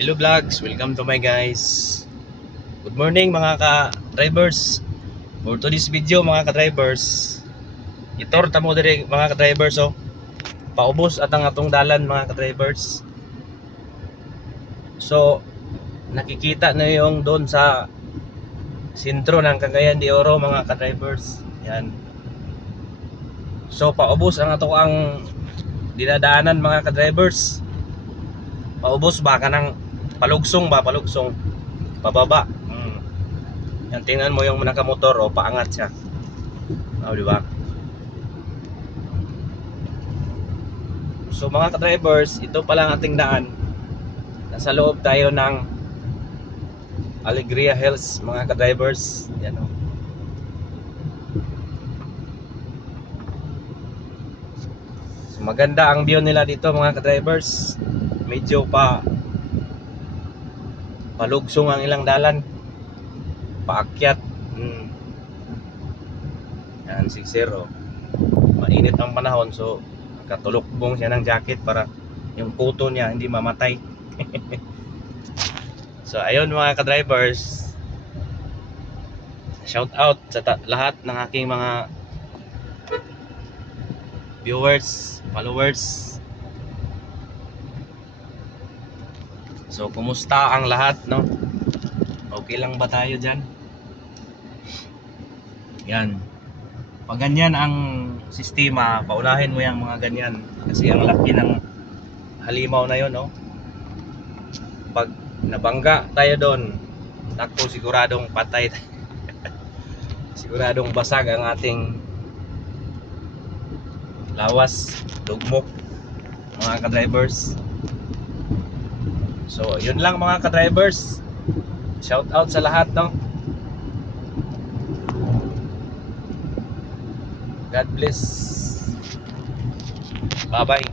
Hello vlogs, welcome to my guys. Good morning mga ka-drivers. For today's video mga ka-drivers, itor tamo diri mga ka-drivers oh. Paubos at ang atong dalan mga ka-drivers. So nakikita na yung doon sa sentro ng Cagayan de Oro mga ka-drivers. Yan. So paubos ang ato ang dinadaanan mga ka-drivers. Paubos ba kanang palugsong pababa. Yan, tingnan mo yung nakamotor o paangat siya. Di ba? So mga ka-drivers, ito pa lang ating daan. Nasa loob tayo ng Alegria Hills mga ka-drivers. Yan o. So, maganda ang view nila dito mga ka-drivers. Medyo palugsong ang ilang dalan, paakyat. Yan si Sir oh. Mainit ang panahon, so katulokbong siya ng jacket para yung puto niya hindi mamatay. So ayun mga ka-drivers, shout out sa lahat ng aking mga viewers, followers. So kumusta ang lahat, no? Okay lang ba tayo dyan? Yan. Pag ganyan ang sistema, paunahin mo yung mga ganyan. Kasi ang laki ng halimaw na yun, no? Pag nabangga tayo doon, naku, siguradong patay. Siguradong basag ang ating lawas, dugmok, mga ka-drivers. So yun lang mga ka-drivers. Shout out sa lahat, no? God bless. Bye bye.